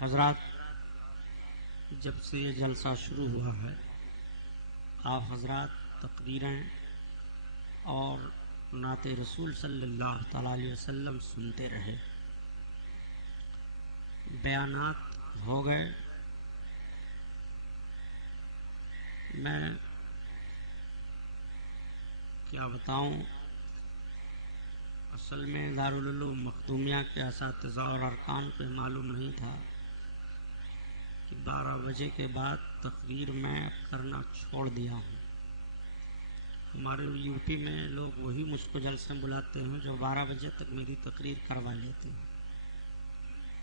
حضرات، جب سے یہ جلسہ شروع ہوا ہے آپ حضرات تقریریں اور نعت رسول صلی اللہ تعالیٰ علیہ وسلم سنتے رہے، بیانات ہو گئے۔ میں کیا بتاؤں، اصل میں دارالعلوم مخدومیہ کے اساتذہ اور ارکان پہ معلوم نہیں تھا کہ 12 بجے کے بعد تقریر میں کرنا چھوڑ دیا ہوں۔ ہمارے یو پی میں لوگ وہی مجھ کو جلسے بلاتے ہیں جو 12 بجے تک میری تقریر کروا لیتے ہیں۔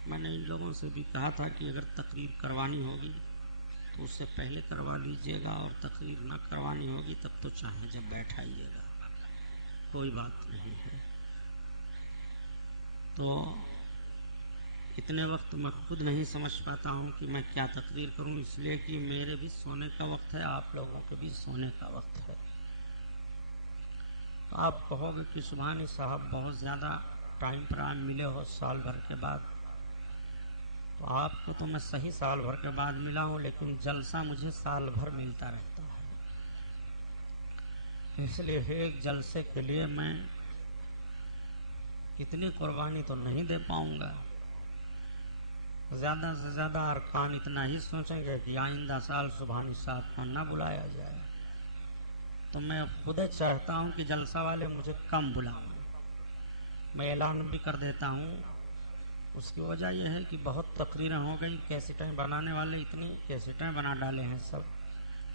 میں نے ان لوگوں سے بھی کہا تھا کہ اگر تقریر کروانی ہوگی تو اس سے پہلے کروا لیجیے گا، اور تقریر نہ کروانی ہوگی تب تو چاہیں جب بیٹھائیے گا، کوئی بات نہیں ہے۔ تو اتنے وقت میں خود نہیں سمجھ پاتا ہوں کہ میں کیا تقریر کروں، اس لیے کہ میرے بھی سونے کا وقت ہے، آپ لوگوں کے بھی سونے کا وقت ہے۔ تو آپ کہو گے کہ سبحانی صاحب بہت زیادہ ٹائم پر آپ ملے ہو سال بھر کے بعد، تو آپ کو تو میں صحیح سال بھر کے بعد ملا ہوں، لیکن جلسہ مجھے سال بھر ملتا رہتا ہے، اس لیے ایک جلسے کے لیے میں اتنی قربانی تو نہیں دے پاؤں گا۔ زیادہ سے زیادہ ارکان اتنا ہی سوچیں گے کہ آئندہ سال سبحانی صاحب کو نہ بلایا جائے، تو میں خود چاہتا ہوں کہ جلسہ والے مجھے کم بلاؤں۔ میں اعلان بھی کر دیتا ہوں، اس کی وجہ یہ ہے کہ بہت تقریریں ہو گئی، کیسٹیں بنانے والے اتنی کیسٹیں بنا ڈالے ہیں سب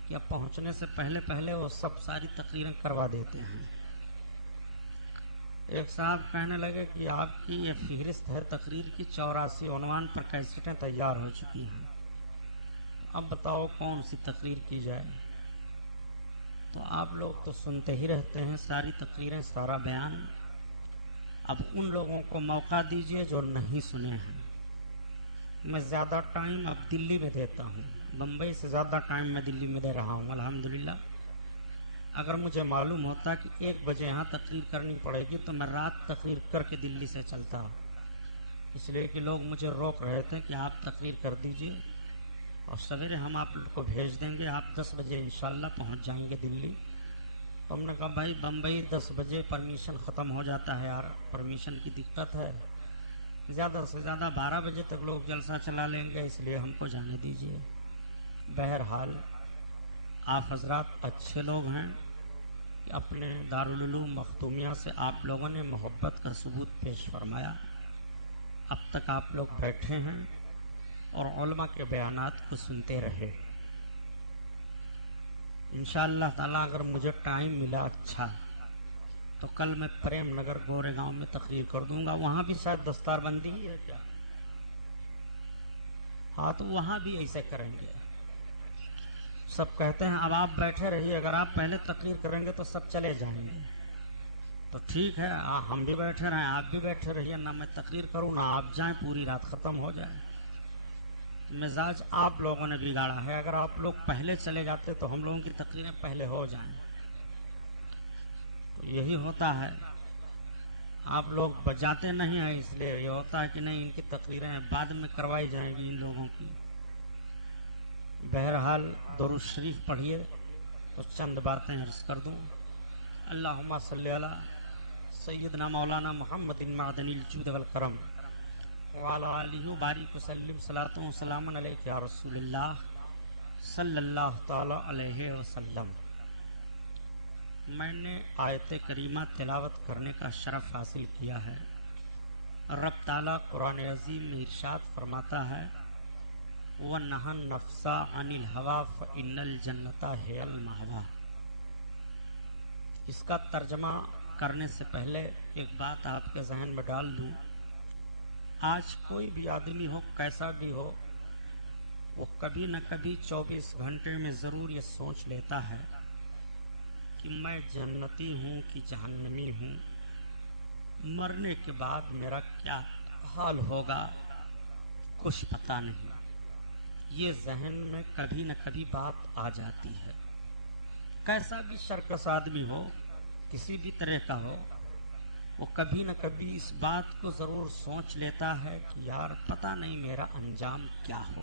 کہ اب پہنچنے سے پہلے پہلے وہ سب ساری تقریریں کروا دیتے ہیں۔ ایک صاحب کہنے لگے کہ آپ کی یہ فہرست ہے تقریر کی، 84 عنوان پر کیسٹیں تیار ہو چکی ہیں، اب بتاؤ کون سی تقریر کی جائے؟ تو آپ لوگ تو سنتے ہی رہتے ہیں ساری تقریریں، سارا بیان، اب ان لوگوں کو موقع دیجئے جو نہیں سنے ہیں۔ میں زیادہ ٹائم اب دلی میں دیتا ہوں، بمبئی سے زیادہ ٹائم میں دلی میں دے رہا ہوں الحمدللہ۔ اگر مجھے معلوم ہوتا کہ 1 بجے یہاں تقریر کرنی پڑے گی تو میں رات تقریر کر کے دلی سے چلتا، اس لیے کہ لوگ مجھے روک رہے تھے کہ آپ تقریر کر دیجئے اور سویرے ہم آپ کو بھیج دیں گے، آپ 10 بجے انشاءاللہ پہنچ جائیں گے دلی۔ تو ہم نے کہا بھائی بمبئی 10 بجے پرمیشن ختم ہو جاتا ہے یار، پرمیشن کی دقت ہے، زیادہ سے زیادہ 12 بجے تک لوگ جلسہ چلا لیں گے، اس لیے ہم کو جانے دیجئے۔ بہرحال آپ حضرات اچھے لوگ ہیں کہ اپنے دارالعلوم مخدومیہ سے آپ لوگوں نے محبت کا ثبوت پیش فرمایا، اب تک آپ لوگ بیٹھے ہیں اور علماء کے بیانات کو سنتے رہے۔ انشاءاللہ تعالیٰ اگر مجھے ٹائم ملا اچھا تو کل میں پریم نگر گورے گاؤں میں تقریر کر دوں گا، وہاں بھی شاید دستار بندی ہی ہے کیا؟ ہاں تو وہاں بھی ایسے کریں گے، سب کہتے ہیں اب آپ بیٹھے رہیے، اگر آپ پہلے تقریر کریں گے تو سب چلے جائیں گے، تو ٹھیک ہے ہم بھی بیٹھے رہیں، آپ بھی بیٹھے رہیے، نہ میں تقریر کروں نہ آپ جائیں، پوری رات ختم ہو جائے۔ مزاج آپ لوگوں نے بگاڑا ہے، اگر آپ لوگ پہلے چلے جاتے تو ہم لوگوں کی تقریریں پہلے ہو جائیں، تو یہی ہوتا ہے، آپ لوگ بجاتے نہیں ہیں، اس لیے یہ ہوتا ہے کہ نہیں ان کی تقریریں بعد میں کروائی جائیں گی ان لوگوں کی۔ بہرحال درود شریف پڑھیے تو چند باتیں عرض کر دوں۔ اللہم صلی علی سیدنا مولانا محمد معدن الجود والکرم وعلی آلہ بارک وسلم، صلاۃ و سلام علیک یا رسول اللہ صلی اللہ تعالی علیہ وسلم۔ میں نے آیت کریمہ تلاوت کرنے کا شرف حاصل کیا ہے۔ رب تعالیٰ قرآن عظیم میں ارشاد فرماتا ہے وَنَهَا النَّفْسَ عَنِ الْهَوَىٰ فَإِنَّ الْجَنَّةَ هِيَ الْمَأْوَىٰ۔ اس کا ترجمہ کرنے سے پہلے ایک بات آپ کے ذہن میں ڈال دوں، آج کوئی بھی آدمی ہو کیسا بھی ہو، وہ کبھی نہ کبھی 24 گھنٹے میں ضرور یہ سوچ لیتا ہے کہ میں جنتی ہوں کہ جہنمی ہوں، مرنے کے بعد میرا کیا حال ہوگا کچھ پتہ نہیں۔ یہ ذہن میں کبھی نہ کبھی بات آ جاتی ہے، کیسا بھی شرکس آدمی ہو، کسی بھی طرح کا ہو، وہ کبھی نہ کبھی اس بات کو ضرور سوچ لیتا ہے کہ یار پتہ نہیں میرا انجام کیا ہو.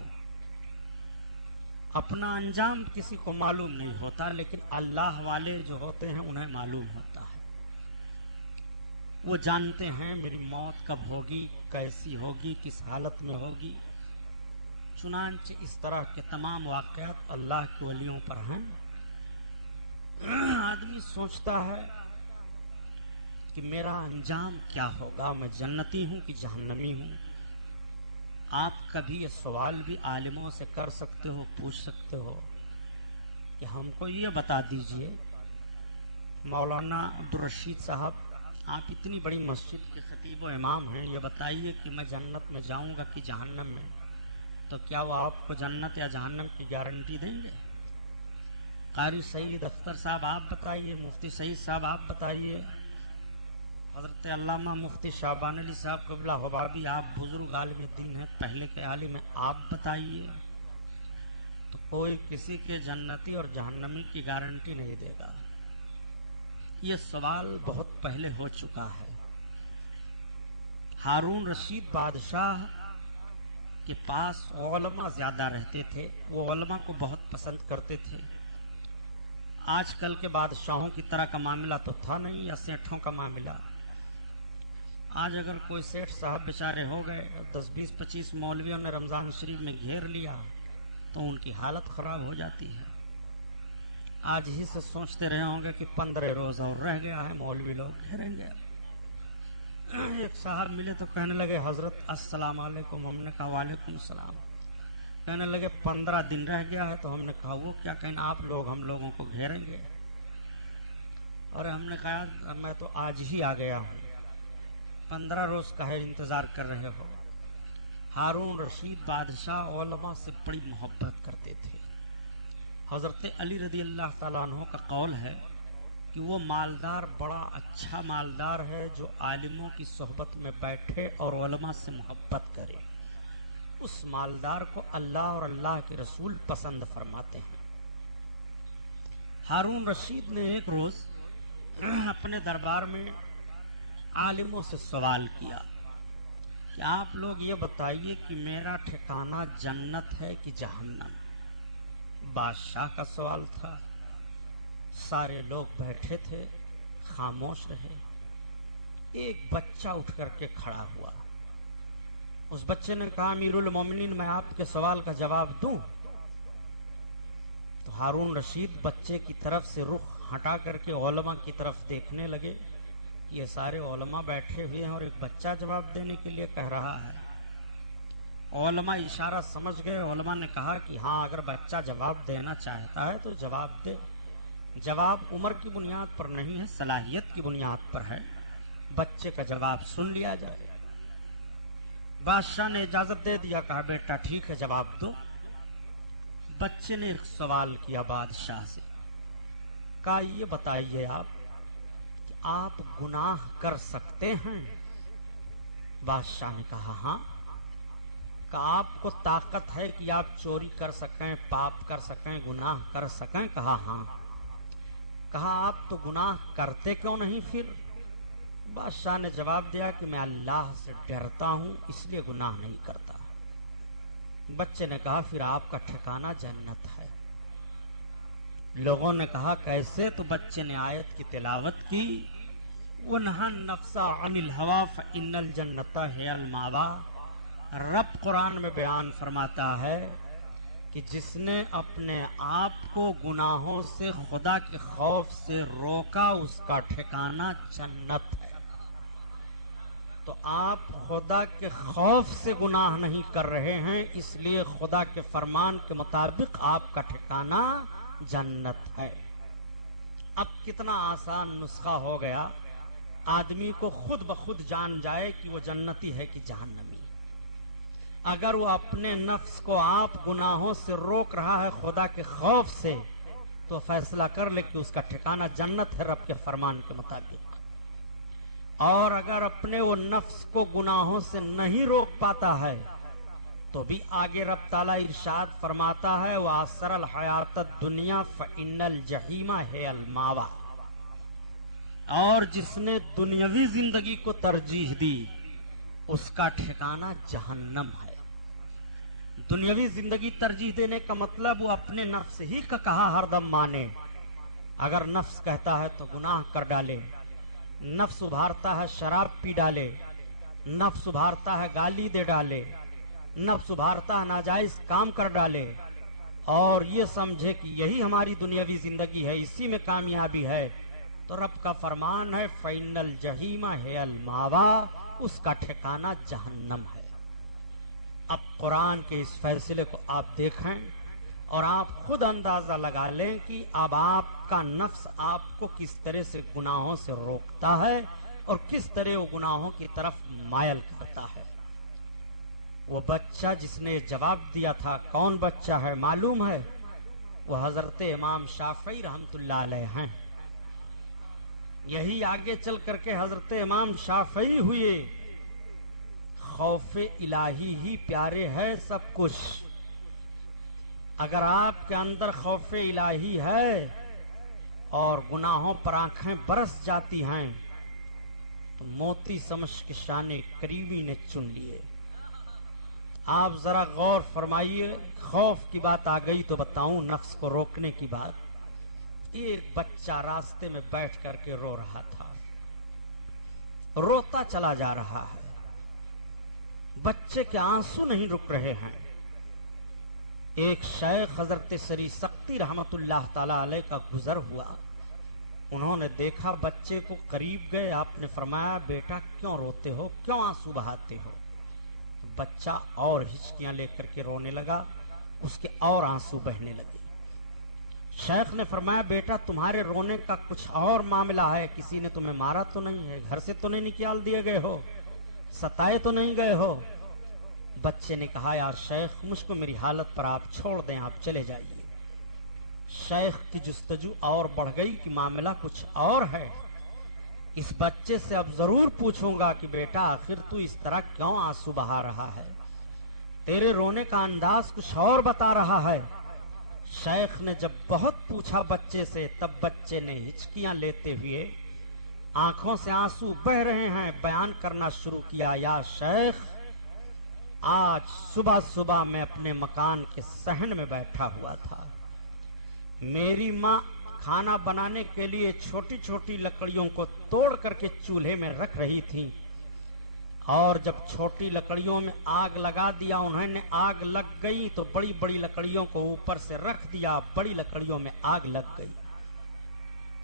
اپنا انجام کسی کو معلوم نہیں ہوتا، لیکن اللہ والے جو ہوتے ہیں انہیں معلوم ہوتا ہے. وہ جانتے ہیں میری موت کب ہوگی، کیسی ہوگی، کس حالت میں ہوگی. چنانچہ اس طرح کے تمام واقعات اللہ کے ولیوں پر ہیں. آدمی سوچتا ہے کہ میرا انجام کیا ہوگا، میں جنتی ہوں کہ جہنمی ہوں. آپ کبھی یہ سوال بھی عالموں سے کر سکتے ہو، پوچھ سکتے ہو کہ ہم کو یہ بتا دیجئے مولانا عبدالرشید صاحب، آپ اتنی بڑی مسجد کے خطیب و امام ہیں، یہ بتائیے کہ میں جنت میں جاؤں گا کہ جہنم میں، تو کیا وہ آپ کو جنت یا جہنم کی گارنٹی دیں گے؟ قاری سید اختر صاحب آپ بتائیے، مفتی سعید صاحب آپ بتائیے، حضرت علامہ مفتی شعبان علی صاحب قبلہ حبابی، آپ بزرگ عالم دین ہیں، پہلے کے عالم ہیں، آپ بتائیے. تو کوئی کسی کے جنتی اور جہنمی کی گارنٹی نہیں دے گا. یہ سوال بہت پہلے ہو چکا ہے. ہارون رشید بادشاہ کے پاس علماء زیادہ رہتے تھے، وہ علماء کو بہت پسند کرتے تھے. آج کل کے بادشاہوں کی طرح کا معاملہ تو تھا نہیں، یا سیٹھوں کا معاملہ. آج اگر کوئی سیٹھ صاحب بیچارے ہو گئے، 10-20-25 مولویوں نے رمضان شریف میں گھیر لیا تو ان کی حالت خراب ہو جاتی ہے. آج ہی سے سوچتے رہے ہوں گے کہ 15 روز اور رہ گیا ہے، مولوی لوگ گھیریں گے. ایک صاحب ملے تو کہنے لگے حضرت السلام علیکم. ہم نے کہا وعلیکم السلام. کہنے لگے 15 دن رہ گیا ہے. تو ہم نے کہا وہ کیا کہنا، آپ لوگ ہم لوگوں کو گھیریں گے؟ اور ہم نے کہا میں تو آج ہی آ گیا ہوں، 15 روز کا ہے انتظار کر رہے ہو. ہارون رشید بادشاہ علماء سے بڑی محبت کرتے تھے. حضرت علی رضی اللہ تعالیٰ عنہ کا قول ہے کہ وہ مالدار بڑا اچھا مالدار ہے جو عالموں کی صحبت میں بیٹھے اور علماء سے محبت کرے. اس مالدار کو اللہ اور اللہ کے رسول پسند فرماتے ہیں. ہارون رشید نے ایک روز اپنے دربار میں عالموں سے سوال کیا کہ آپ لوگ یہ بتائیے کہ میرا ٹھکانہ جنت ہے کہ جہنم. بادشاہ کا سوال تھا. سارے لوگ بیٹھے تھے، خاموش رہے. ایک بچہ اٹھ کر کے کھڑا ہوا. اس بچے نے کہا امیر المومنین میں آپ کے سوال کا جواب دوں؟ تو ہارون رشید بچے کی طرف سے رخ ہٹا کر کے علماء کی طرف دیکھنے لگے. یہ سارے علماء بیٹھے ہوئے ہیں اور ایک بچہ جواب دینے کے لیے کہہ رہا ہے. علماء اشارہ سمجھ گئے. علماء نے کہا کہ ہاں اگر بچہ جواب دینا چاہتا ہے تو جواب دے. جواب عمر کی بنیاد پر نہیں ہے، صلاحیت کی بنیاد پر ہے. بچے کا جواب سن لیا جائے. بادشاہ نے اجازت دے دیا، کہا بیٹا ٹھیک ہے جواب دو. بچے نے ایک سوال کیا بادشاہ سے، کہا یہ بتائیے آپ کہ آپ گناہ کر سکتے ہیں؟ بادشاہ نے کہا ہاں. کہا آپ کو طاقت ہے کہ آپ چوری کر سکیں، پاپ کر سکیں، گناہ کر سکیں؟ کہا ہاں. کہا آپ تو گناہ کرتے کیوں نہیں پھر؟ بادشاہ نے جواب دیا کہ میں اللہ سے ڈرتا ہوں اس لیے گناہ نہیں کرتا. بچے نے کہا پھر آپ کا ٹھکانہ جنت ہے. لوگوں نے کہا کیسے؟ تو بچے نے آیت کی تلاوت کی، وَنْهَا النَّفْسَ عَنِ الْهَوَىٰ فَإِنَّ الْجَنَّةَ هِيَ الْمَأْوَىٰ. رب قرآن میں بیان فرماتا ہے کہ جس نے اپنے آپ کو گناہوں سے خدا کے خوف سے روکا اس کا ٹھکانہ جنت ہے. تو آپ خدا کے خوف سے گناہ نہیں کر رہے ہیں، اس لیے خدا کے فرمان کے مطابق آپ کا ٹھکانہ جنت ہے. اب کتنا آسان نسخہ ہو گیا، آدمی کو خود بخود جان جائے کہ وہ جنتی ہے کہ جہنمی. اگر وہ اپنے نفس کو آپ گناہوں سے روک رہا ہے خدا کے خوف سے، تو فیصلہ کر لے کہ اس کا ٹھکانہ جنت ہے رب کے فرمان کے مطابق. اور اگر اپنے وہ نفس کو گناہوں سے نہیں روک پاتا ہے تو بھی آگے رب تعالیٰ ارشاد فرماتا ہے وَأَسْرَ الْحَيَاةَ الدُّنْيَا فَإِنَّ الْجَحِيمَ هِيَ الْمَأْوَىٰ. اور جس نے دنیاوی زندگی کو ترجیح دی اس کا ٹھکانہ جہنم ہے۔ دنیاوی زندگی ترجیح دینے کا مطلب وہ اپنے نفس ہی کا کہا ہر دم مانے۔ اگر نفس کہتا ہے تو گناہ کر ڈالے، نفس ابھارتا ہے شراب پی ڈالے، نفس ابھارتا ہے گالی دے ڈالے، نفس ابھارتا ہے ناجائز کام کر ڈالے، اور یہ سمجھے کہ یہی ہماری دنیاوی زندگی ہے، اسی میں کامیابی ہے، تو رب کا فرمان ہے فَإِنَّ الْجَحِيمَ هِيَ الْمَأْوَىٰ، اس کا ٹھکانہ جہنم ہے۔ اب قرآن کے اس فیصلے کو آپ دیکھیں اور آپ خود اندازہ لگا لیں کہ اب آپ کا نفس آپ کو کس طرح سے گناہوں سے روکتا ہے اور کس طرح وہ گناہوں کی طرف مائل کرتا ہے۔ وہ بچہ جس نے جواب دیا تھا، کون بچہ ہے معلوم ہے؟ وہ حضرت امام شافعی رحمۃ اللہ علیہ ہیں۔ یہی آگے چل کر کے حضرت امام شافعی ہوئے۔ خوف الہی ہی پیارے ہے سب کچھ۔ اگر آپ کے اندر خوف الہی ہے اور گناہوں پر آنکھیں برس جاتی ہیں تو موتی سمجھ کے شان کریمی نے چن لیے۔ آپ ذرا غور فرمائیے، خوف کی بات آ گئی تو بتاؤں نفس کو روکنے کی بات۔ ایک بچہ راستے میں بیٹھ کر کے رو رہا تھا، روتا چلا جا رہا ہے، بچے کے آنسو نہیں رک رہے ہیں۔ ایک شیخ حضرت سری سختی رحمت اللہ تعالی علیہ کا گزر ہوا، انہوں نے دیکھا بچے کو، قریب گئے، آپ نے فرمایا بیٹا کیوں روتے ہو، کیوں آنسو بہاتے ہو؟ بچہ اور ہچکیاں لے کر کے رونے لگا، اس کے اور آنسو بہنے لگے۔ شیخ نے فرمایا بیٹا تمہارے رونے کا کچھ اور معاملہ ہے، کسی نے تمہیں مارا تو نہیں ہے، گھر سے تو نہیں نکال دیے گئے ہو، ستائے تو نہیں گئے ہو؟ بچے نے کہا یار شیخ مجھ کو میری حالت پر آپ چھوڑ دیں، آپ چلے جائیے۔ شیخ کی جستجو اور بڑھ گئی کہ معاملہ کچھ اور ہے۔ اس بچے سے اب ضرور پوچھوں گا کہ بیٹا آخر تو اس طرح کیوں آنسو بہا رہا ہے، تیرے رونے کا انداز کچھ اور بتا رہا ہے۔ شیخ نے جب بہت پوچھا بچے سے، تب بچے نے ہچکیاں لیتے ہوئے، آنکھوں سے آنسو بہ رہے ہیں، بیان کرنا شروع کیا، یا شیخ آج صبح صبح میں اپنے مکان کے صحن میں بیٹھا ہوا تھا، میری ماں کھانا بنانے کے لیے چھوٹی چھوٹی لکڑیوں کو توڑ کر کے چولہے میں رکھ رہی تھی، اور جب چھوٹی لکڑیوں میں آگ لگا دیا، انہوں نے آگ لگ گئی تو بڑی بڑی لکڑیوں کو اوپر سے رکھ دیا، بڑی لکڑیوں میں آگ لگ گئی۔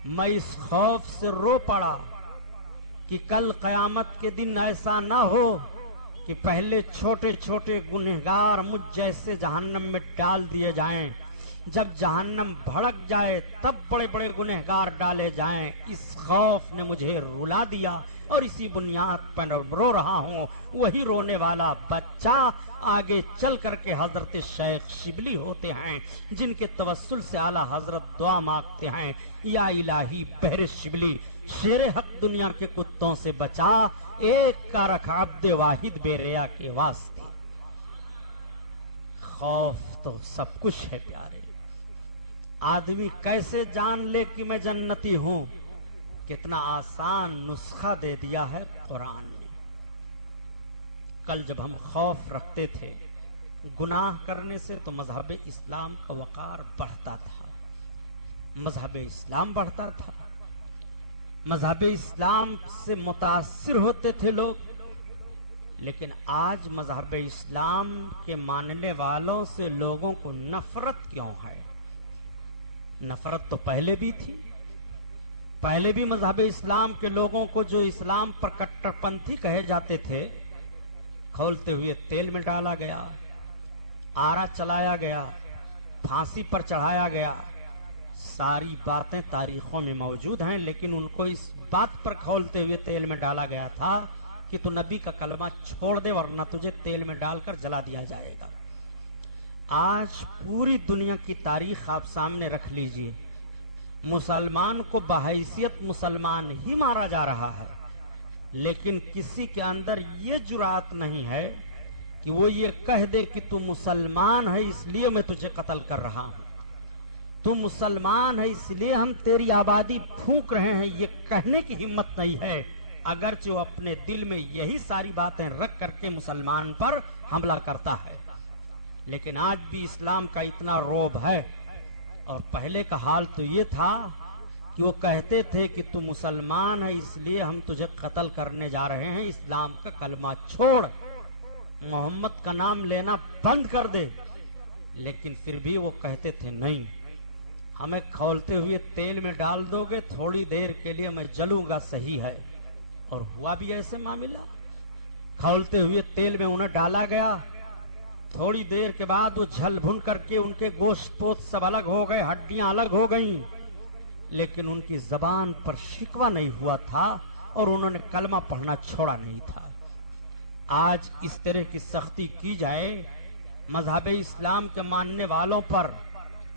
میں اس خوف سے رو پڑا کہ کل قیامت کے دن ایسا نہ ہو کہ پہلے چھوٹے چھوٹے گنہگار مجھ جیسے جہنم میں ڈال دیے جائیں، جب جہنم بھڑک جائے تب بڑے بڑے گنہگار ڈالے جائیں۔ اس خوف نے مجھے رلا دیا اور اسی بنیاد پر رو رہا ہوں۔ وہی رونے والا بچہ آگے چل کر کے حضرت شیخ شبلی ہوتے ہیں، جن کے توسل سے اعلیٰ حضرت دعا مانگتے ہیں، یا الہی بہر شبلی شیر حق دنیا کے کتوں سے بچا، ایک کا رکھ عبد واحد بے ریا کے واسطے۔ خوف تو سب کچھ ہے پیارے۔ آدمی کیسے جان لے کہ میں جنتی ہوں؟ کتنا آسان نسخہ دے دیا ہے قرآن نے۔ کل جب ہم خوف رکھتے تھے گناہ کرنے سے تو مذہب اسلام کا وقار بڑھتا تھا، مذہب اسلام بڑھتا تھا، مذہب اسلام سے متاثر ہوتے تھے لوگ۔ لیکن آج مذہب اسلام کے ماننے والوں سے لوگوں کو نفرت کیوں ہے؟ نفرت تو پہلے بھی تھی، پہلے بھی مذہب اسلام کے لوگوں کو جو اسلام پر کٹر پنتھی کہے جاتے تھے، کھولتے ہوئے تیل میں ڈالا گیا، آرا چلایا گیا، پھانسی پر چڑھایا گیا، ساری باتیں تاریخوں میں موجود ہیں، لیکن ان کو اس بات پر کھولتے ہوئے تیل میں ڈالا گیا تھا کہ تو نبی کا کلمہ چھوڑ دے ورنہ تجھے تیل میں ڈال کر جلا دیا جائے گا۔ آج پوری دنیا کی تاریخ آپ سامنے رکھ لیجئے، مسلمان کو بحیثیت مسلمان ہی مارا جا رہا ہے، لیکن کسی کے اندر یہ جرات نہیں ہے کہ وہ یہ کہہ دے کہ تو مسلمان ہے اس لیے میں تجھے قتل کر رہا ہوں۔ تو مسلمان ہے اس لیے ہم تیری آبادی پھونک رہے ہیں، یہ کہنے کی ہمت نہیں ہے، اگرچہ وہ اپنے دل میں یہی ساری باتیں رکھ کر کے مسلمان پر حملہ کرتا ہے۔ لیکن آج بھی اسلام کا اتنا روب ہے، اور پہلے کا حال تو یہ تھا کہ وہ کہتے تھے کہ تو مسلمان ہے اس لیے ہم تجھے قتل کرنے جا رہے ہیں، اسلام کا کلمہ چھوڑ، محمد کا نام لینا بند کر دے۔ لیکن پھر بھی وہ کہتے تھے نہیں، ہمیں کھولتے ہوئے تیل میں ڈال دو گے، تھوڑی دیر کے لیے میں جلوں گا، صحیح ہے۔ اور ہوا بھی ایسے معاملہ، کھولتے ہوئے تیل میں انہیں ڈالا گیا، تھوڑی دیر کے بعد وہ جھل بھن کر کے ان کے گوشت پوت سب الگ ہو گئے، ہڈیاں الگ ہو گئیں، لیکن ان کی زبان پر شکوہ نہیں ہوا تھا اور انہوں نے کلمہ پڑھنا چھوڑا نہیں تھا۔ آج اس طرح کی سختی کی جائے مذہب اسلام کے ماننے والوں پر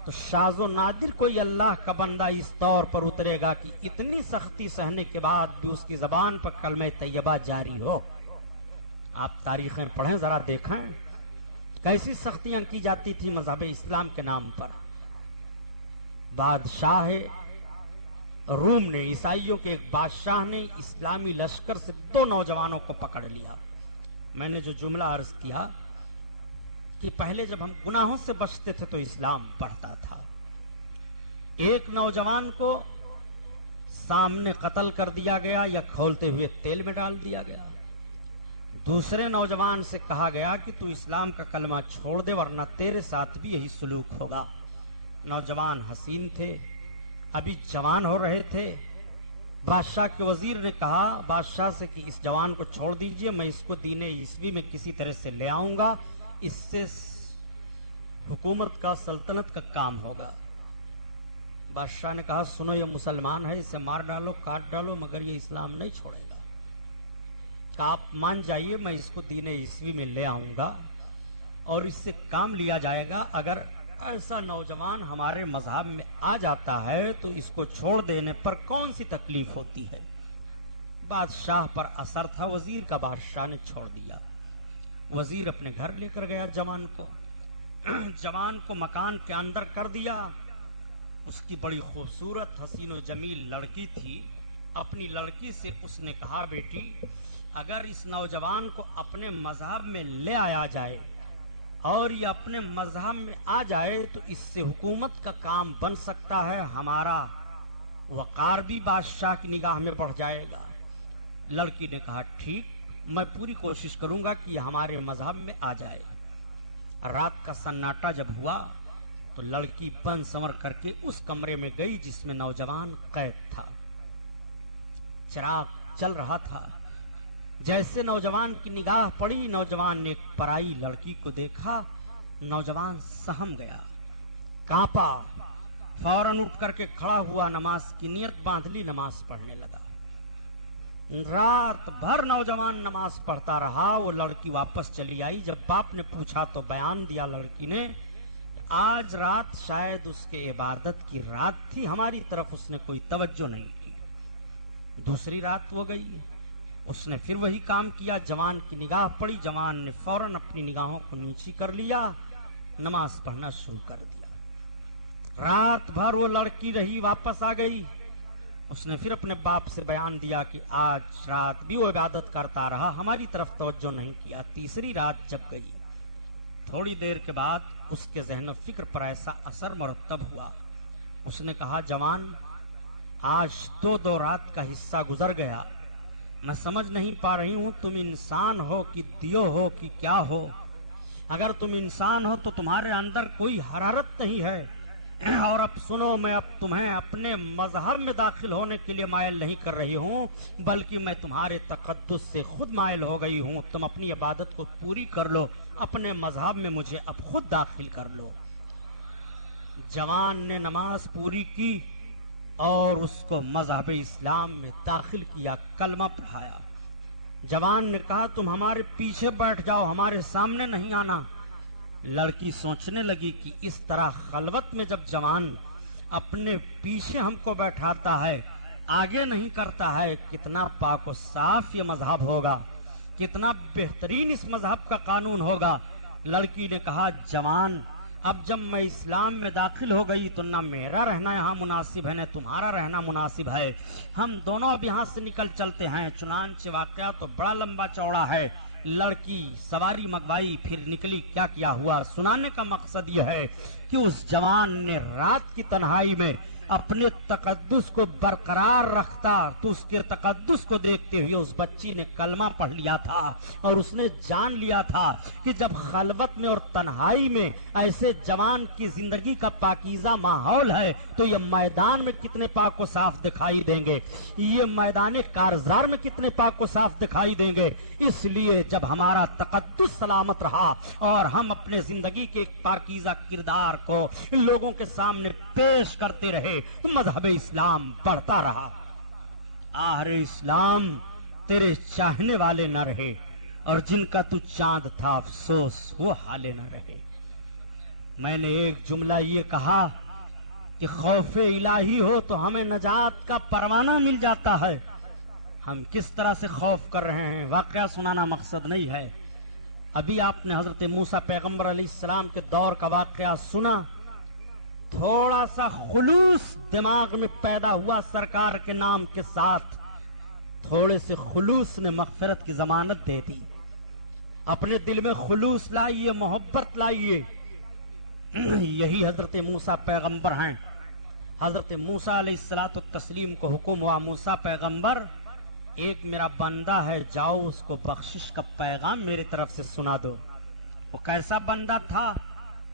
تو شاذ و نادر کوئی اللہ کا بندہ اس طور پر اترے گا کہ اتنی سختی سہنے کے بعد بھی اس کی زبان پر کلمہ طیبہ جاری ہو۔ آپ تاریخیں پڑھیں، ذرا دیکھیں کیسی سختیاں کی جاتی تھی مذہب اسلام کے نام پر۔ بادشاہ روم نے، عیسائیوں کے ایک بادشاہ نے اسلامی لشکر سے 2 نوجوانوں کو پکڑ لیا۔ میں نے جو جملہ عرض کیا کہ پہلے جب ہم گناہوں سے بچتے تھے تو اسلام بڑھتا تھا۔ ایک نوجوان کو سامنے قتل کر دیا گیا یا کھولتے ہوئے تیل میں ڈال دیا گیا۔ دوسرے نوجوان سے کہا گیا کہ تو اسلام کا کلمہ چھوڑ دے ورنہ تیرے ساتھ بھی یہی سلوک ہوگا۔ نوجوان حسین تھے، ابھی جوان ہو رہے تھے۔ بادشاہ کے وزیر نے کہا بادشاہ سے کہ اس جوان کو چھوڑ دیجئے، میں اس کو دین عیسوی میں کسی طرح سے لے آؤں گا، اس سے حکومت کا، سلطنت کا کام ہوگا۔ بادشاہ نے کہا سنو، یہ مسلمان ہے، اسے مار ڈالو، کاٹ ڈالو، مگر یہ اسلام نہیں چھوڑے گا۔ کہا آپ مان جائیے، میں اس کو دین عیسوی میں لے آؤں گا اور اس سے کام لیا جائے گا۔ اگر ایسا نوجوان ہمارے مذہب میں آ جاتا ہے تو اس کو چھوڑ دینے پر کون سی تکلیف ہوتی ہے۔ بادشاہ پر اثر تھا وزیر کا، بادشاہ نے چھوڑ دیا۔ وزیر اپنے گھر لے کر گیا جوان کو، جوان کو مکان کے اندر کر دیا۔ اس کی بڑی خوبصورت حسین و جمیل لڑکی تھی۔ اپنی لڑکی سے اس نے کہا بیٹی اگر اس نوجوان کو اپنے مذہب میں لے آیا جائے اور یہ اپنے مذہب میں آ جائے تو اس سے حکومت کا کام بن سکتا ہے، ہمارا وقار بھی بادشاہ کی نگاہ میں بڑھ جائے گا۔ لڑکی نے کہا ٹھیک، میں پوری کوشش کروں گا کہ یہ ہمارے مذہب میں آ جائے۔ رات کا سناٹا جب ہوا تو لڑکی بن سنور کر کے اس کمرے میں گئی جس میں نوجوان قید تھا۔ چراغ چل رہا تھا، جیسے نوجوان کی نگاہ پڑی، نوجوان نے ایک پرائی لڑکی کو دیکھا، نوجوان سہم گیا، کانپا، فوراً اٹھ کر کے کھڑا ہوا، نماز کی نیت باندھ لی، نماز پڑھنے لگا۔ رات بھر نوجوان نماز پڑھتا رہا۔ وہ لڑکی واپس چلی آئی، جب باپ نے پوچھا تو بیان دیا لڑکی نے، آج رات شاید اس کے عبادت کی رات تھی، ہماری طرف اس نے کوئی توجہ نہیں کی۔ دوسری رات وہ گئی، اس نے پھر وہی کام کیا، جوان کی نگاہ پڑی، جوان نے فوراً اپنی نگاہوں کو نیچی کر لیا، نماز پڑھنا شروع کر دیا۔ رات بھر وہ لڑکی رہی، واپس آ گئی، اس نے پھر اپنے باپ سے بیان دیا کہ آج رات بھی وہ عبادت کرتا رہا، ہماری طرف توجہ نہیں کیا۔ تیسری رات جب گئی، تھوڑی دیر کے بعد اس کے ذہن و فکر پر ایسا اثر مرتب ہوا، اس نے کہا جوان آج 2 رات کا حصہ گزر گیا، میں سمجھ نہیں پا رہی ہوں تم انسان ہو کہ دیو ہو کہ کیا ہو۔ اگر تم انسان ہو تو تمہارے اندر کوئی حرارت نہیں ہے، اور اب سنو، میں اب تمہیں اپنے مذہب میں داخل ہونے کے لیے مائل نہیں کر رہی ہوں، بلکہ میں تمہارے تقدس سے خود مائل ہو گئی ہوں۔ تم اپنی عبادت کو پوری کر لو، اپنے مذہب میں مجھے اب خود داخل کر لو۔ جوان نے نماز پوری کی اور اس کو مذہب اسلام میں داخل کیا، کلمہ پڑھایا۔ جوان نے کہا تم ہمارے پیچھے بیٹھ جاؤ، ہمارے سامنے نہیں آنا۔ لڑکی سوچنے لگی کہ اس طرح خلوت میں جب جوان اپنے پیچھے ہم کو بیٹھاتا ہے، آگے نہیں کرتا ہے، کتنا پاک و صاف یہ مذہب ہوگا، کتنا بہترین اس مذہب کا قانون ہوگا۔ لڑکی نے کہا جوان اب جب میں اسلام میں داخل ہو گئی تو نہ میرا رہنا یہاں مناسب ہے نہ تمہارا رہنا مناسب ہے، ہم دونوں اب یہاں سے نکل چلتے ہیں۔ چنانچہ واقعہ تو بڑا لمبا چوڑا ہے، لڑکی سواری منگوائی، پھر نکلی، کیا کیا ہوا سنانے کا مقصد یہ ہے کہ اس جوان نے رات کی تنہائی میں اپنے تقدس کو برقرار رکھتا تو اس کے تقدس کو دیکھتے ہوئے اس بچی نے کلمہ پڑھ لیا تھا اور اس نے جان لیا تھا کہ جب خلوت میں اور تنہائی میں ایسے جوان کی زندگی کا پاکیزہ ماحول ہے تو یہ میدان میں کتنے پاک و صاف دکھائی دیں گے، یہ میدان کارزار میں کتنے پاک و صاف دکھائی دیں گے۔ اس لیے جب ہمارا تقدس سلامت رہا اور ہم اپنے زندگی کے پاکیزہ کردار کو لوگوں کے سامنے پیش کرتے رہے، مذہب اسلام بڑھتا رہا۔ آہر اسلام تیرے چاہنے والے نہ رہے اور جن کا تو چاند تھا افسوس وہ حالے نہ رہے۔ میں نے ایک جملہ یہ کہا کہ خوف الہی ہو تو ہمیں نجات کا پروانہ مل جاتا ہے۔ ہم کس طرح سے خوف کر رہے ہیں واقعہ سنانا مقصد نہیں ہے۔ ابھی آپ نے حضرت موسیٰ پیغمبر علیہ السلام کے دور کا واقعہ سنا، تھوڑا سا خلوص دماغ میں پیدا ہوا سرکار کے نام کے ساتھ، تھوڑے سے خلوص نے مغفرت کی ضمانت دے دی۔ اپنے دل میں خلوص لائیے، محبت لائیے، یہی حضرت موسیٰ پیغمبر ہیں۔ حضرت موسیٰ علیہ الصلوۃ والتسلیم کو حکم ہوا، موسیٰ پیغمبر ایک میرا بندہ ہے، جاؤ اس کو بخشش کا پیغام میری طرف سے سنا دو۔ وہ کیسا بندہ تھا؟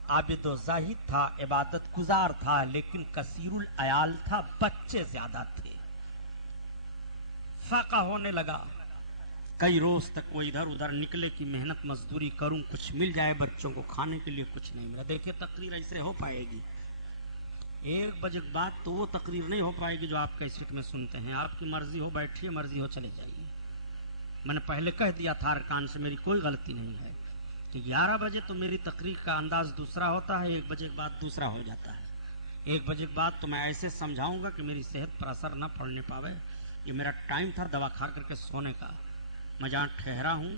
عابد و زاہد تھا، عبادت گزار تھا، لیکن کثیر العیال تھا، بچے زیادہ تھے۔ فاقہ ہونے لگا، کئی روز تک وہ ادھر ادھر نکلے کہ محنت مزدوری کروں، کچھ مل جائے، بچوں کو کھانے کے لیے کچھ نہیں ملا۔ دیکھیں تقریر ایسے ہو پائے گی، 1 بجے کے بعد تو وہ تقریر نہیں ہو پائے گی جو آپ کیسٹ میں سنتے ہیں۔ آپ کی مرضی ہو بیٹھیے، مرضی ہو چلے جائیے۔ میں نے پہلے کہہ دیا تھا ارکان سے میری کوئی غلطی نہیں ہے کہ 11 بجے تو میری تقریر کا انداز دوسرا ہوتا ہے، 1 بجے کے بعد دوسرا ہو جاتا ہے۔ 1 بجے کے بعد تو میں ایسے سمجھاؤں گا کہ میری صحت پر اثر نہ پڑنے پاوے۔ یہ میرا ٹائم تھا دوا کھا کر کے سونے کا، میں جہاں ٹھہرا ہوں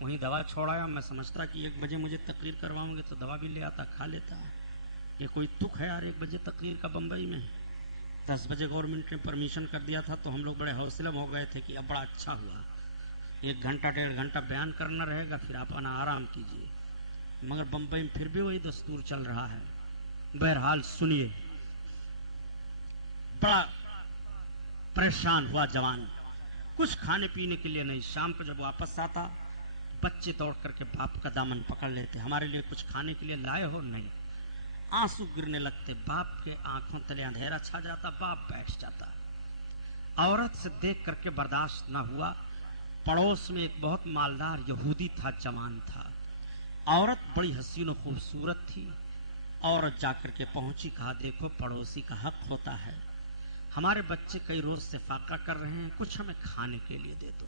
وہیں دوا چھوڑایا۔ میں سمجھتا کہ 1 بجے مجھے تقریر کرواؤں گے تو دوا بھی لے آتا، کھا لیتا۔ یہ کوئی تک ہے یار 1 بجے تقریر کا بمبئی میں؟ 10 بجے گورنمنٹ نے پرمیشن کر دیا تھا تو ہم لوگ بڑے حوصلے میں ہو گئے تھے کہ اب بڑا اچھا ہوا، 1 گھنٹہ 1.5 گھنٹہ بیان کرنا رہے گا، پھر آپ اپنا آرام کیجیے۔ مگر بمبئی میں پھر بھی وہی دستور چل رہا ہے۔ بہرحال سنیے، بڑا پریشان ہوا جوان، کچھ کھانے پینے کے لیے نہیں۔ شام کو جب واپس آتا بچے دوڑ کر کے باپ کا دامن پکڑ لیتے، ہمارے لیے کچھ کھانے کے لیے لائے ہو؟ نہیں۔ آنسو گرنے لگتے، باپ کے آنکھوں تلے اندھیرا چھا جاتا، باپ بیٹھ جاتا۔ عورت سے دیکھ کر کے برداشت نہ ہوا۔ پڑوس میں ایک بہت مالدار یہودی تھا، جوان تھا، عورت بڑی حسین و خوبصورت تھی۔ عورت جا کر کے پہنچی، کہا دیکھو پڑوسی کا حق ہوتا ہے، ہمارے بچے کئی روز سے فاقہ کر رہے ہیں، کچھ ہمیں کھانے کے لیے دے دو۔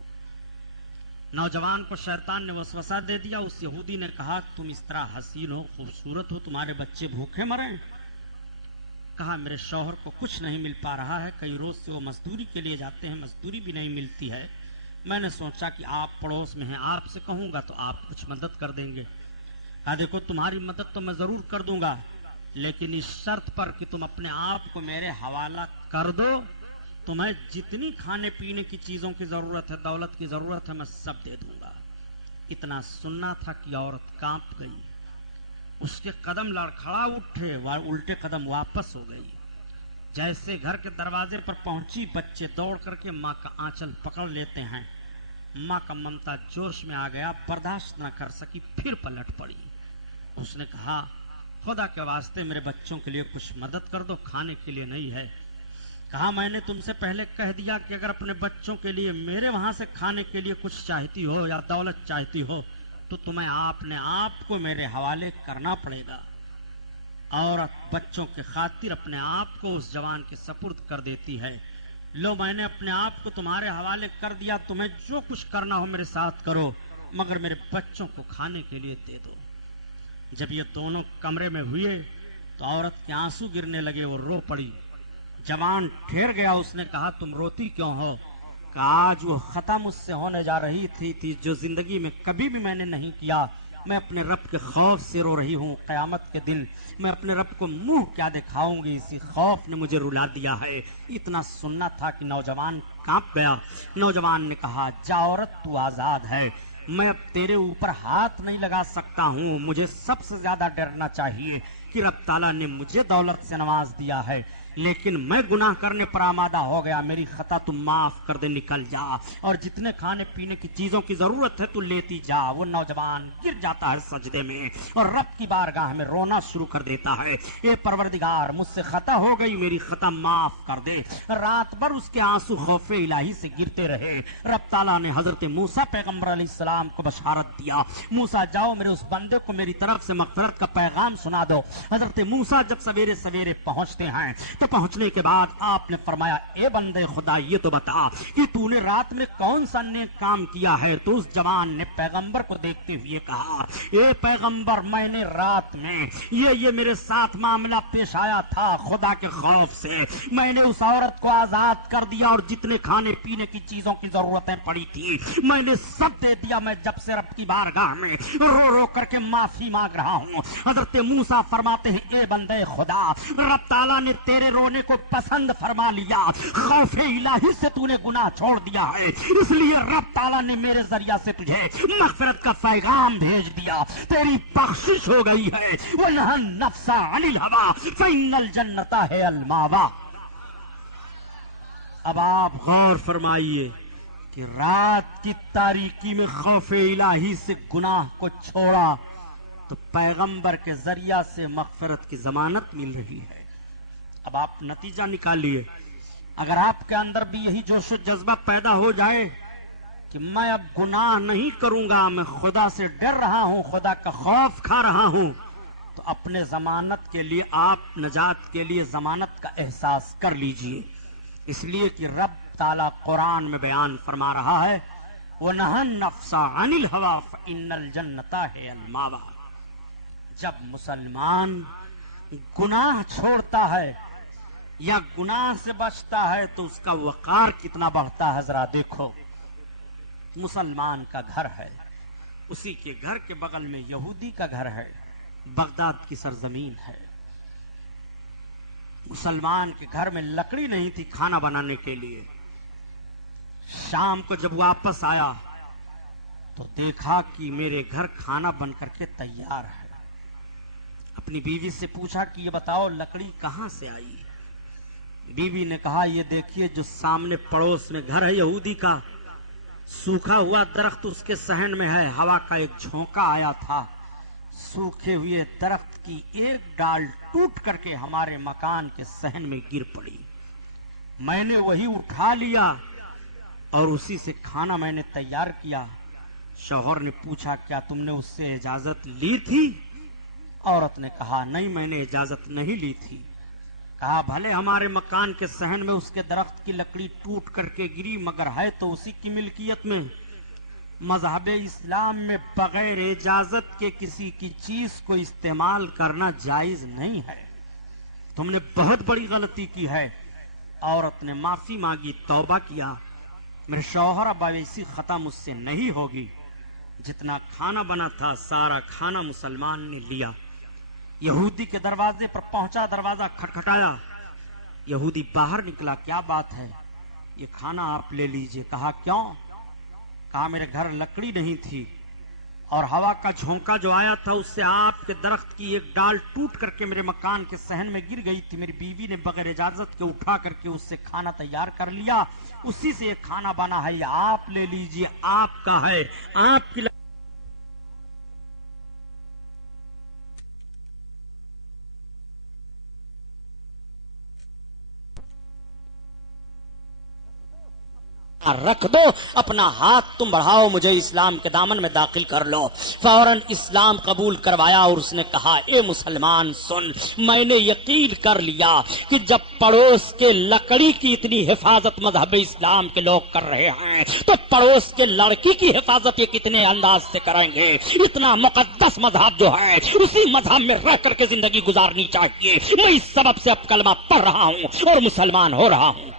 نوجوان کو شیطان نے وسوسہ دے دیا، اس یہودی نے کہا تم اس طرح حسین ہو، خوبصورت ہو، تمہارے بچے بھوکے مریں؟ کہا میرے شوہر کو کچھ نہیں مل پا رہا ہے، کئی روز سے وہ مزدوری کے لیے جاتے ہیں، مزدوری بھی نہیں ملتی ہے، میں نے سوچا کہ آپ پڑوس میں ہیں، آپ سے کہوں گا تو آپ کچھ مدد کر دیں گے۔ کہا دیکھو تمہاری مدد تو میں ضرور کر دوں گا، لیکن اس شرط پر کہ تم اپنے آپ کو میرے حوالہ کر دو، تمہیں جتنی کھانے پینے کی چیزوں کی ضرورت ہے، دولت کی ضرورت ہے، میں سب دے دوں گا۔ اتنا سننا تھا کہ عورت کانپ گئی، اس کے قدم لڑکھڑا اٹھے، الٹے قدم واپس ہو گئی۔ جیسے گھر کے دروازے پر پہنچی، بچے دوڑ کر کے ماں کا آنچل پکڑ لیتے ہیں۔ ماں کا ممتا جوش میں آ گیا، برداشت نہ کر سکی، پھر پلٹ پڑی۔ اس نے کہا خدا کے واسطے میرے بچوں کے لیے کچھ مدد کر دو، کھانے کے لیے نہیں ہے۔ کہا میں نے تم سے پہلے کہہ دیا کہ اگر اپنے بچوں کے لیے میرے وہاں سے کھانے کے لیے کچھ چاہتی ہو یا دولت چاہتی ہو تو تمہیں اپنے آپ کو میرے حوالے کرنا پڑے گا۔ عورت بچوں کے خاطر اپنے آپ کو اس جوان کے سپرد کر دیتی ہے، لو میں نے اپنے آپ کو تمہارے حوالے کر دیا، تمہیں جو کچھ کرنا ہو میرے ساتھ کرو، مگر میرے بچوں کو کھانے کے لیے دے دو۔ جب یہ دونوں کمرے میں ہوئے تو عورت کے آنسو گرنے لگے، وہ رو پڑی۔ جوان ٹھہر گیا، اس نے کہا تم روتی کیوں ہو؟ کہ آج وہ خطا مجھ سے ہونے جا رہی تھی جو زندگی میں کبھی بھی میں نے نہیں کیا، میں اپنے رب کے خوف سے رو رہی ہوں. قیامت کے دن میں اپنے رب کو منہ کیا دکھاؤں گی, اسی خوف نے مجھے رلا دیا ہے. اتنا سننا تھا کہ نوجوان کانپ گیا. نوجوان نے کہا, جا عورت تو آزاد ہے, میں اب تیرے اوپر ہاتھ نہیں لگا سکتا ہوں. مجھے سب سے زیادہ ڈرنا چاہیے کہ رب تعالیٰ نے مجھے دولت سے نواز دیا ہے, لیکن میں گناہ کرنے پر آمادہ ہو گیا. میری خطا تم معاف کر دے, نکل جا, اور جتنے کھانے پینے کی چیزوں کی ضرورت ہے تو لیتی جا. وہ نوجوان گر جاتا ہے سجدے میں اور رب کی بارگاہ میں رونا شروع کر دیتا ہے. اے پروردگار, مجھ سے خطا ہو گئی, میری خطا معاف کر دے. رات بھر اس کے آنسو خوف الہی سے گرتے رہے. رب تعالیٰ نے حضرت موسیٰ پیغمبر علیہ السلام کو بشارت دیا, موسیٰ جاؤ میرے اس بندے کو میری طرف سے مغفرت کا پیغام سنا دو. حضرت موسیٰ جب سویرے سویرے پہنچتے ہیں تو پہنچنے کے بعد آپ نے فرمایا, اے بندے خدا یہ تو بتا کہ تو نے رات میں کون سا نیک کام کیا ہے. تو اس جوان نے پیغمبر کو دیکھتے ہوئے کہا, اے پیغمبر, میں نے رات میں یہ میرے ساتھ معاملہ پیش آیا تھا. خدا کے خوف سے میں نے اس عورت کو آزاد کر دیا اور جتنے کھانے پینے کی چیزوں کی ضرورتیں پڑی تھی میں نے سب دے دیا. میں جب سے رب کی بارگاہ میں رو رو کر کے معافی مانگ رہا ہوں. حضرت موسیٰ فرماتے ہیں, اے بندے خدا, رب تعالیٰ نے تیرے رونے کو پسند فرما لیا. خوف الہی سے تو نے گناہ چھوڑ دیا ہے, اس لیے رب تعالیٰ نے میرے ذریعہ سے تجھے مغفرت کا پیغام بھیج دیا. تیری بخشش ہو گئی ہے. وَنَهَا النَّفْسَ عَنِ الْهَوَىٰ فَإِنَّ الْجَنَّةَ هِيَ الْمَأْوَىٰ. اب آپ غور فرمائیے کہ رات کی تاریکی میں خوف الہی سے گناہ کو چھوڑا تو پیغمبر کے ذریعہ سے مغفرت کی ضمانت مل رہی ہے. اب آپ نتیجہ نکالیے, اگر آپ کے اندر بھی یہی جوش و جذبہ پیدا ہو جائے کہ میں اب گناہ نہیں کروں گا, میں خدا سے ڈر رہا ہوں, خدا کا خوف کھا رہا ہوں, تو اپنے ضمانت کے لیے, آپ نجات کے لیے ضمانت کا احساس کر لیجئے. اس لیے کہ رب تعالیٰ قرآن میں بیان فرما رہا ہے, وَنَهَا النَّفْسَ عَنِ الْهَوَىٰ فَإِنَّ الْجَنَّةَ هِيَ الْمَأْوَىٰ. جب مسلمان گناہ چھوڑتا ہے یا گناہ سے بچتا ہے تو اس کا وقار کتنا بڑھتا ہے. ذرا دیکھو, مسلمان کا گھر ہے, اسی کے گھر کے بغل میں یہودی کا گھر ہے, بغداد کی سرزمین ہے. مسلمان کے گھر میں لکڑی نہیں تھی کھانا بنانے کے لیے. شام کو جب واپس آیا تو دیکھا کہ میرے گھر کھانا بن کر کے تیار ہے. اپنی بیوی سے پوچھا کہ یہ بتاؤ لکڑی کہاں سے آئی. بیوی نے کہا, یہ دیکھیے جو سامنے پڑوس میں گھر ہے یہودی کا, سوکھا ہوا درخت اس کے صحن میں ہے. ہوا کا ایک جھونکا آیا تھا, سوکھے ہوئے درخت کی ایک ڈال ٹوٹ کر کے ہمارے مکان کے صحن میں گر پڑی. میں نے وہی اٹھا لیا اور اسی سے کھانا میں نے تیار کیا. شوہر نے پوچھا, کیا تم نے اس سے اجازت لی تھی؟ عورت نے کہا, نہیں, میں نے اجازت نہیں لی تھی. کہا, بھلے ہمارے مکان کے صحن میں اس کے درخت کی لکڑی ٹوٹ کر کے گری, مگر ہے تو اسی کی ملکیت میں. مذہب اسلام میں بغیر اجازت کے کسی کی چیز کو استعمال کرنا جائز نہیں ہے. تم نے بہت بڑی غلطی کی ہے. عورت نے معافی مانگی, توبہ کیا. میرے شوہر, اب ایسی خطا مجھ سے نہیں ہوگی. جتنا کھانا بنا تھا سارا کھانا مسلمان نے لیا. یہودی کے دروازے پر پہنچا, دروازہ کھٹکھٹایا. یہودی باہر نکلا, کیا بات ہے, یہ کھانا آپ لے لیجئے. کہا, کیوں؟ کہا, میرے گھر لکڑی نہیں تھی اور ہوا کا جھونکا جو آیا تھا اس سے آپ کے درخت کی ایک ڈال ٹوٹ کر کے میرے مکان کے صحن میں گر گئی تھی. میری بیوی نے بغیر اجازت کے اٹھا کر کے اس سے کھانا تیار کر لیا, اسی سے یہ کھانا بنا ہے, یہ آپ لے لیجئے, آپ کا ہے, آپ کی. رکھ دو, اپنا ہاتھ تم بڑھاؤ, مجھے اسلام کے دامن میں داخل کر لو. فوراً اسلام قبول کروایا اور اس نے کہا, اے مسلمان سن, میں نے یقین کر لیا کہ جب پڑوس کے لکڑی کی اتنی حفاظت مذہب اسلام کے لوگ کر رہے ہیں تو پڑوس کے لڑکی کی حفاظت یہ کتنے انداز سے کریں گے. اتنا مقدس مذہب جو ہے اسی مذہب میں رہ کر کے زندگی گزارنی چاہیے. میں اس سبب سے اب کلمہ پڑھ رہا ہوں اور مسلمان ہو رہا ہوں.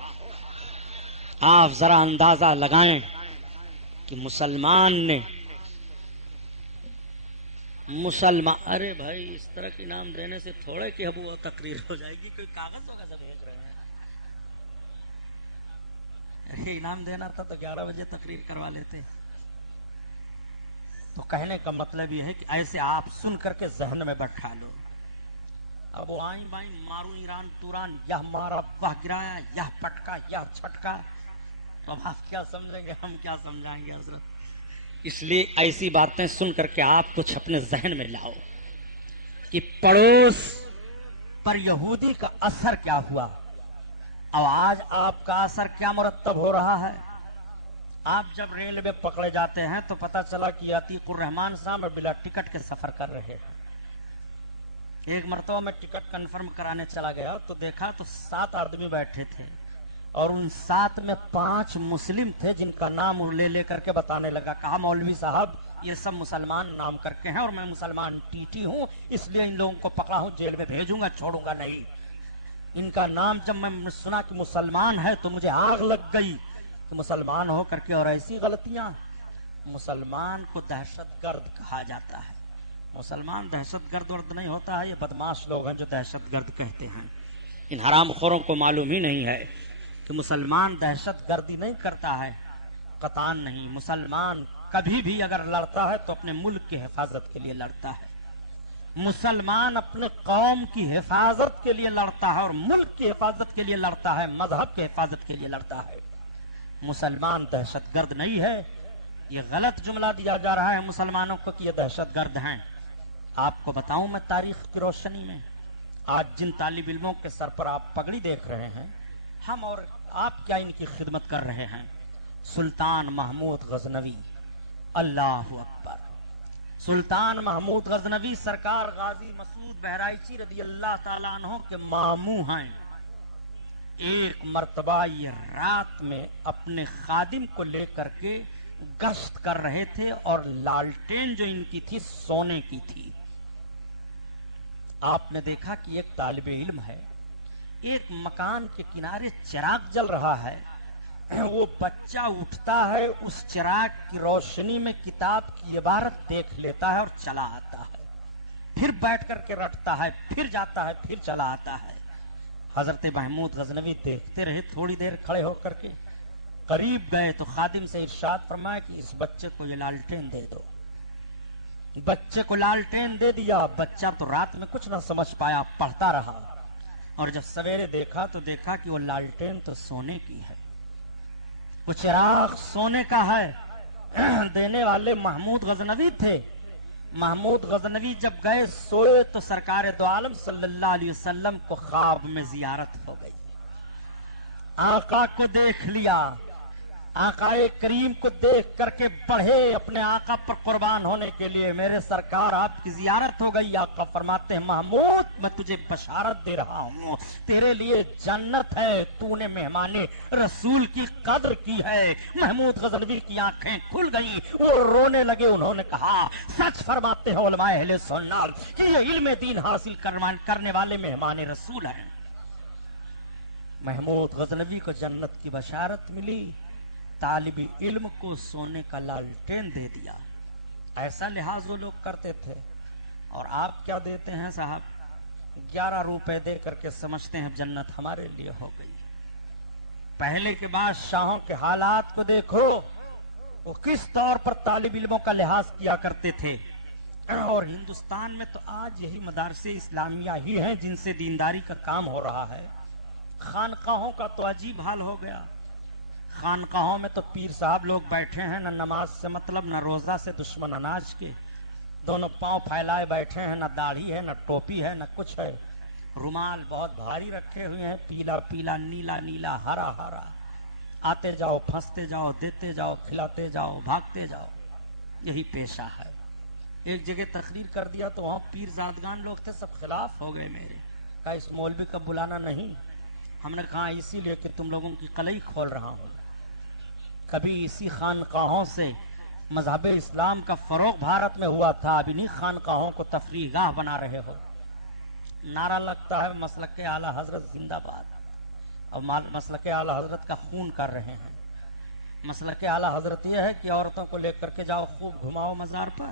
آپ ذرا اندازہ لگائیں کہ مسلمان نے مسلمان، ارے بھائی اس طرح کے انعام دینے سے تھوڑے کہ اب وہ تقریر ہو جائے گی، کوئی کاغذ وغیرہ بھیج رہے ہیں؟ ارے انعام دینا تھا تو 11 بجے تقریر کروا لیتے. تو کہنے کا مطلب یہ ہے کہ ایسے آپ سن کر کے ذہن میں بیٹھا لو. اب وہ آئیں بائیں مارو ایران توران، یہ مارا وہ گرایا، یہ پٹکا یہ چھٹکا، تو اب آپ کیا سمجھیں گے، ہم کیا سمجھائیں گے حضرت. اس لیے ایسی باتیں سن کر کے آپ کچھ اپنے ذہن میں لاؤ کہ پڑوس پر یہودی کا اثر کیا ہوا، اور آج آپ کا اثر کیا مرتب ہو رہا ہے. آپ جب ریل میں پکڑے جاتے ہیں تو پتا چلا کہ عتیق الرحمان صاحب بلا ٹکٹ کے سفر کر رہے ہیں. ایک مرتبہ میں ٹکٹ کنفرم کرانے چلا گیا تو دیکھا تو 7 آدمی بیٹھے تھے، اور ان 7 میں 5 مسلم تھے جن کا نام لے کر کے بتانے لگا. کہا مولوی صاحب یہ سب مسلمان نام کر کے ہیں اور میں مسلمان ٹی ہوں، اس لیے ان لوگوں کو پکڑا ہوں، جیل میں بھیجوں گا، چھوڑوں گا نہیں. ان کا نام جب میں سنا کہ مسلمان ہے تو مجھے آگ لگ گئی کہ مسلمان ہو کر کے اور ایسی غلطیاں. مسلمان کو دہشت گرد کہا جاتا ہے. مسلمان دہشت گرد ورد نہیں ہوتا ہے، یہ بدماش لوگ ہیں جو دہشت گرد کہتے ہیں. ان حرام خوروں کو معلوم ہی نہیں ہے کہ مسلمان دہشت گردی نہیں کرتا ہے، قطعاً نہیں. مسلمان کبھی بھی اگر لڑتا ہے تو اپنے ملک کی حفاظت کے لیے لڑتا ہے. مسلمان اپنے قوم کی حفاظت کے لیے لڑتا ہے اور ملک کی حفاظت کے لیے لڑتا ہے، مذہب کی حفاظت کے لیے لڑتا ہے. مسلمان دہشت گرد نہیں ہے. یہ غلط جملہ دیا جا رہا ہے مسلمانوں کو کہ یہ دہشت گرد ہیں. آپ کو بتاؤں میں تاریخ کی روشنی میں، آج جن طالب علموں کے سر پر آپ پگڑی دیکھ رہے ہیں، ہم اور آپ کیا ان کی خدمت کر رہے ہیں. سلطان محمود غزنوی، اللہ اکبر. سلطان محمود غزنوی سرکار غازی مسعود بہرائچی رضی اللہ تعالیٰ عنہ کے ماموں ہیں. ایک مرتبہ یہ رات میں اپنے خادم کو لے کر کے گشت کر رہے تھے اور لالٹین جو ان کی تھی سونے کی تھی. آپ نے دیکھا کہ ایک طالب علم ہے، ایک مکان کے کنارے چراغ جل رہا ہے، وہ بچہ اٹھتا ہے، اس چراغ کی روشنی میں کتاب کی عبارت دیکھ لیتا ہے اور چلا آتا ہے. پھر بیٹھ کر کے رٹتا ہے، پھر جاتا ہے، پھر چلا آتا ہے. حضرت محمود غزنوی دیکھتے رہے تھوڑی دیر کھڑے ہو کر کے. قریب گئے تو خادم سے ارشاد فرمایا کہ اس بچے کو یہ لالٹین دے دو. بچے کو لالٹین دے دیا. بچہ تو رات میں کچھ نہ سمجھ پایا، پڑھتا رہا، اور جب سویرے دیکھا تو دیکھا کہ وہ لالٹین تو سونے کی ہے، وہ چراغ سونے کا ہے. دینے والے محمود غزنوی تھے. محمود غزنوی جب گئے سوئے تو سرکار دو عالم صلی اللہ علیہ وسلم کو خواب میں زیارت ہو گئی. آقا کو دیکھ لیا. آقا کریم کو دیکھ کر کے بڑھے اپنے آقا پر قربان ہونے کے لیے. میرے سرکار آپ کی زیارت ہو گئی. آقا فرماتے ہیں محمود میں تجھے بشارت دے رہا ہوں، تیرے لیے جنت ہے، تو نے مہمان رسول کی قدر کی ہے. محمود غزنوی کی آنکھیں کھل گئیں، وہ رونے لگے. انہوں نے کہا سچ فرماتے ہیں علماء اہل سنت کہ یہ علم دین حاصل کرنے والے مہمان رسول ہیں. محمود غزنوی کو جنت کی بشارت ملی، طالب علم کو سونے کا لالٹین دے دیا. ایسا لحاظ وہ لوگ کرتے تھے. اور آپ کیا دیتے ہیں صاحب؟ 11 روپے دے کر کے سمجھتے ہیں جنت ہمارے لیے ہو گئی. پہلے کے بعد شاہوں کے حالات کو دیکھو، وہ کس طور پر طالب علموں کا لحاظ کیا کرتے تھے. اور ہندوستان میں تو آج یہی مدارس اسلامیہ ہی ہیں جن سے دینداری کا کام ہو رہا ہے. خانقاہوں کا تو عجیب حال ہو گیا. خانقاہوں میں تو پیر صاحب لوگ بیٹھے ہیں، نہ نماز سے مطلب، نہ روزہ سے دشمن اناج کے. دونوں پاؤں پھیلائے بیٹھے ہیں، نہ داڑھی ہے، نہ ٹوپی ہے، نہ کچھ ہے. رومال بہت بھاری رکھے ہوئے ہیں، پیلا پیلا، نیلا نیلا، ہرا ہرا. آتے جاؤ، پھنستے جاؤ، دیتے جاؤ، کھلاتے جاؤ، بھاگتے جاؤ. یہی پیشہ ہے. ایک جگہ تقریر کر دیا تو وہاں پیر زادگان لوگ تھے، سب خلاف ہو گئے میرے. کہا اس مولوی کا بلانا نہیں. ہم نے کہا اسی لیے کہ تم لوگوں کی قلعی کھول رہا ہوں. کبھی اسی خانقاہوں سے مذہب اسلام کا فروغ بھارت میں ہوا تھا، اب انہی خانقاہوں کو تفریح گاہ بنا رہے ہو. نعرہ لگتا ہے مسلک اعلی حضرت زندہ باد. اب مسلک اعلی حضرت کا خون کر رہے ہیں. مسلک اعلی حضرت یہ ہے کہ عورتوں کو لے کر کے جاؤ، خوب گھماؤ مزار پر.